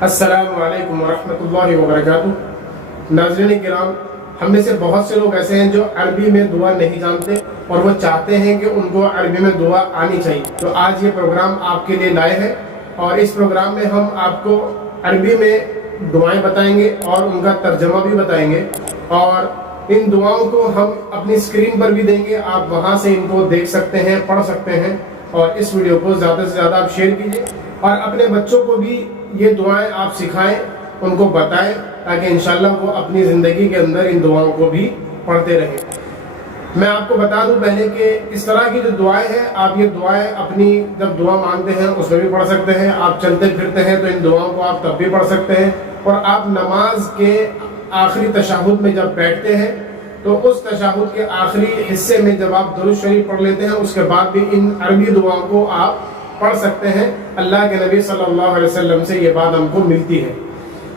السلام علیکم ورحمۃ اللہ وبرکاتہ۔ ناظرین کرام، ہم میں سے بہت سے لوگ ایسے ہیں جو عربی میں دعا نہیں جانتے اور وہ چاہتے ہیں کہ ان کو عربی میں دعا آنی چاہیے، تو آج یہ پروگرام آپ کے لیے لائے ہیں اور اس پروگرام میں ہم آپ کو عربی میں دعائیں بتائیں گے اور ان کا ترجمہ بھی بتائیں گے، اور ان دعاؤں کو ہم اپنی اسکرین پر بھی دیں گے، آپ وہاں سے ان کو دیکھ سکتے ہیں، پڑھ سکتے ہیں، اور اس ویڈیو کو زیادہ سے زیادہ آپ شیئر کیجیے اور اپنے بچوں کو بھی یہ دعائیں آپ سکھائیں، ان کو بتائیں، تاکہ انشاءاللہ وہ اپنی زندگی کے اندر ان دعاؤں کو بھی پڑھتے رہیں۔ میں آپ کو بتا دوں پہلے کہ اس طرح کی جو دعائیں ہیں، آپ یہ دعائیں اپنی جب دعا مانگتے ہیں اس میں بھی پڑھ سکتے ہیں، آپ چلتے پھرتے ہیں تو ان دعاؤں کو آپ تب بھی پڑھ سکتے ہیں، اور آپ نماز کے آخری تشہد میں جب بیٹھتے ہیں تو اس تشہد کے آخری حصے میں جب آپ درود شریف پڑھ لیتے ہیں، اس کے بعد بھی ان عربی دعاؤں کو آپ پڑھ سکتے ہیں۔ اللہ کے نبی صلی اللہ علیہ وسلم سے یہ بات ہم کو ملتی ہے۔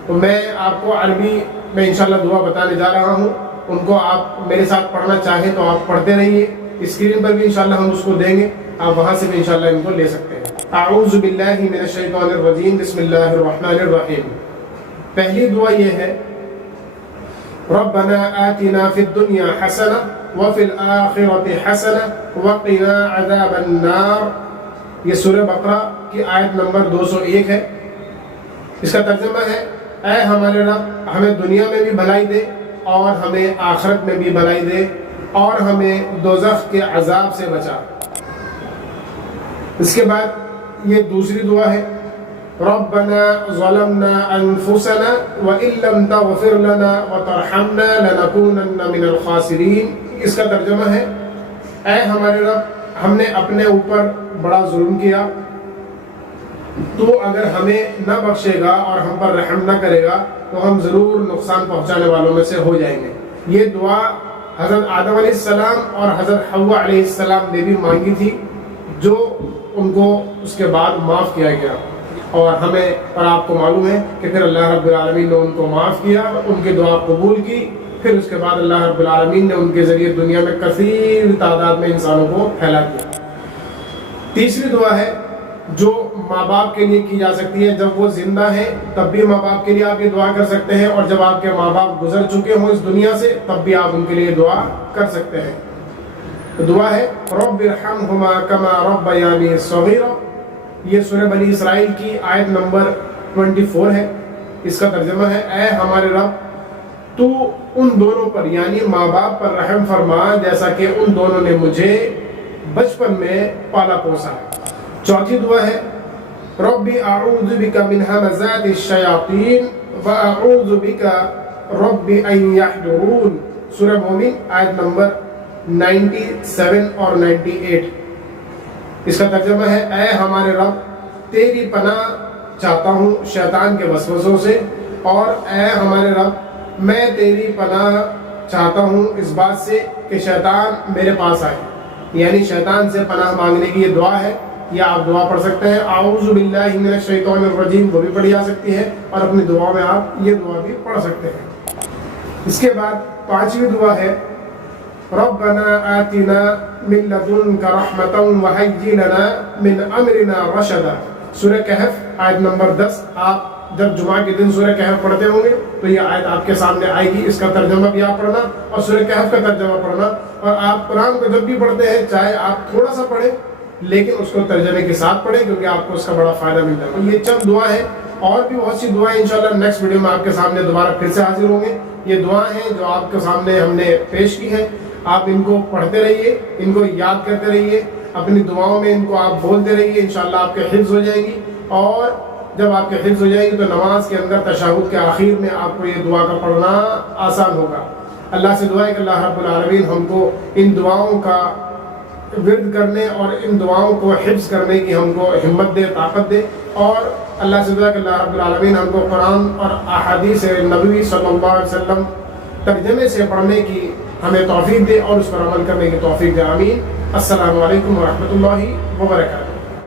تو میں آپ کو عربی میں انشاءاللہ دعا بتانے جا رہا ہوں، ان کو آپ میرے ساتھ پڑھنا چاہیں تو آپ پڑھتے رہیے، اسکرین پر بھی انشاءاللہ ہم اس کو دیں گے، آپ وہاں سے بھی انشاءاللہ ان کو لے سکتے ہیں۔ اعوذ باللہ من الشیطان الرجیم، بسم اللہ الرحمن الرحیم۔ پہلی دعا یہ ہے، ربنا آتنا فی الدنیا حسنہ وفی الآخرۃ حسنہ وقنا عذاب النار۔ یہ سورہ بقرہ کی آیت نمبر 201 ہے۔ اس کا ترجمہ ہے، اے ہمارے رب، ہمیں دنیا میں بھی بھلائی دے اور ہمیں آخرت میں بھی بھلائی دے اور ہمیں دوزخ کے عذاب سے بچا۔ اس کے بعد یہ دوسری دعا ہے، ربنا ظلمنا انفسنا وان لم تغفر لنا وترحمنا لنكونن من الخاسرین۔ اس کا ترجمہ ہے، اے ہمارے رب، ہم نے اپنے اوپر بڑا ظلم کیا، تو اگر ہمیں نہ بخشے گا اور ہم پر رحم نہ کرے گا تو ہم ضرور نقصان پہنچانے والوں میں سے ہو جائیں گے۔ یہ دعا حضرت آدم علیہ السلام اور حضرت حوا علیہ السلام نے بھی مانگی تھی، جو ان کو اس کے بعد معاف کیا گیا، اور ہمیں اور آپ کو معلوم ہے کہ پھر اللہ رب العالمین نے ان کو معاف کیا، ان کی دعا قبول کی، پھر اس کے بعد اللہ رب العالمین نے ان کے ذریعے دنیا میں کثیر تعداد میں انسانوں کو پھیلا دیا۔ تیسری دعا ہے جو ماں باپ کے لیے کی جا سکتی ہے، جب وہ زندہ ہیں تب بھی ماں باپ کے لیے آپ یہ دعا کر سکتے ہیں، اور جب آپ کے ماں باپ گزر چکے ہوں اس دنیا سے تب بھی آپ ان کے لیے دعا کر سکتے ہیں۔ دعا ہے، رب ارحمہما کما ربیانی صغیرا۔ یہ سورہ بنی اسرائیل کی آیت نمبر 24 ہے۔ اس کا ترجمہ ہے، اے ہمارے رب، تو ان دونوں پر یعنی ماں باپ پر رحم فرما جیسا کہ ان دونوں نے مجھے بچپن میں پالا پوسا ہے۔ چوتھی دعا ہے، رب اعوذ بک من ہمزات الشیاطین واعوذ بک رب ان یحضرون۔ سورہ مومن آیت نمبر 97 اور 98۔ اس کا ترجمہ ہے، اے ہمارے رب، تیری پناہ چاہتا ہوں شیطان کے وسوسوں سے، اور اے ہمارے رب، میں تیری پناہ چاہتا ہوں اس بات سے کہ شیطان میرے پاس آئے، یعنی شیطان سے پناہ مانگنے کی یہ دعا ہے۔ یا آپ دعا پڑھ سکتے ہیں، اعوذ باللہ من الشیطان الرجیم، وہ بھی پڑھی جا سکتی ہے، اور اپنی دعا میں آپ یہ دعا بھی پڑھ سکتے ہیں۔ اس کے بعد پانچویں دعا ہے، ربنا آتنا من لدنک رحمۃ وہیئ لنا من امرنا رشدا۔ سورہ کہف آیت نمبر 10۔ آپ جب جمعہ کے دن سورہ کہف پڑھتے ہوں گے تو یہ آیت آپ کے سامنے آئے گی، اس کا ترجمہ بھی آپ پڑھنا اور سورہ کہف کا ترجمہ پڑھنا، اور آپ قرآن کو جب بھی پڑھتے ہیں چاہے آپ تھوڑا سا پڑھیں لیکن اس کو ترجمے کے ساتھ پڑھیں، کیونکہ آپ کو اس کا بڑا فائدہ ملتا ہے۔ یہ چند دعا ہے، اور بھی بہت سی دعائیں انشاءاللہ نیکسٹ ویڈیو میں آپ کے سامنے دوبارہ پھر سے حاضر ہوں گے۔ یہ دعائیں ہیں جو آپ کے سامنے ہم نے پیش کی ہیں، آپ ان کو پڑھتے رہیے، ان کو یاد کرتے رہیے، اپنی دعاؤں میں ان کو آپ بولتے رہیے، انشاءاللہ آپ کے حفظ ہو جائیں گی، اور جب آپ کے حفظ ہو جائے گی تو نماز کے اندر تشہد کے آخر میں آپ کو یہ دعا کا پڑھنا آسان ہوگا۔ اللہ سے دعا ہے کہ اللہ رب العالمین ہم کو ان دعاؤں کا ورد کرنے اور ان دعاؤں کو حفظ کرنے کی ہم کو ہمت دے، طاقت دے، اور اللہ سے دعا ہے کہ اللہ رب العالمین ہم کو قرآن اور احادیث نبوی صلی اللہ علیہ وسلم ترجمے سے پڑھنے کی ہمیں توفیق دے اور اس پر عمل کرنے کی توفیق دے، آمین۔ السلام علیکم ورحمۃ اللہ وبرکاتہ۔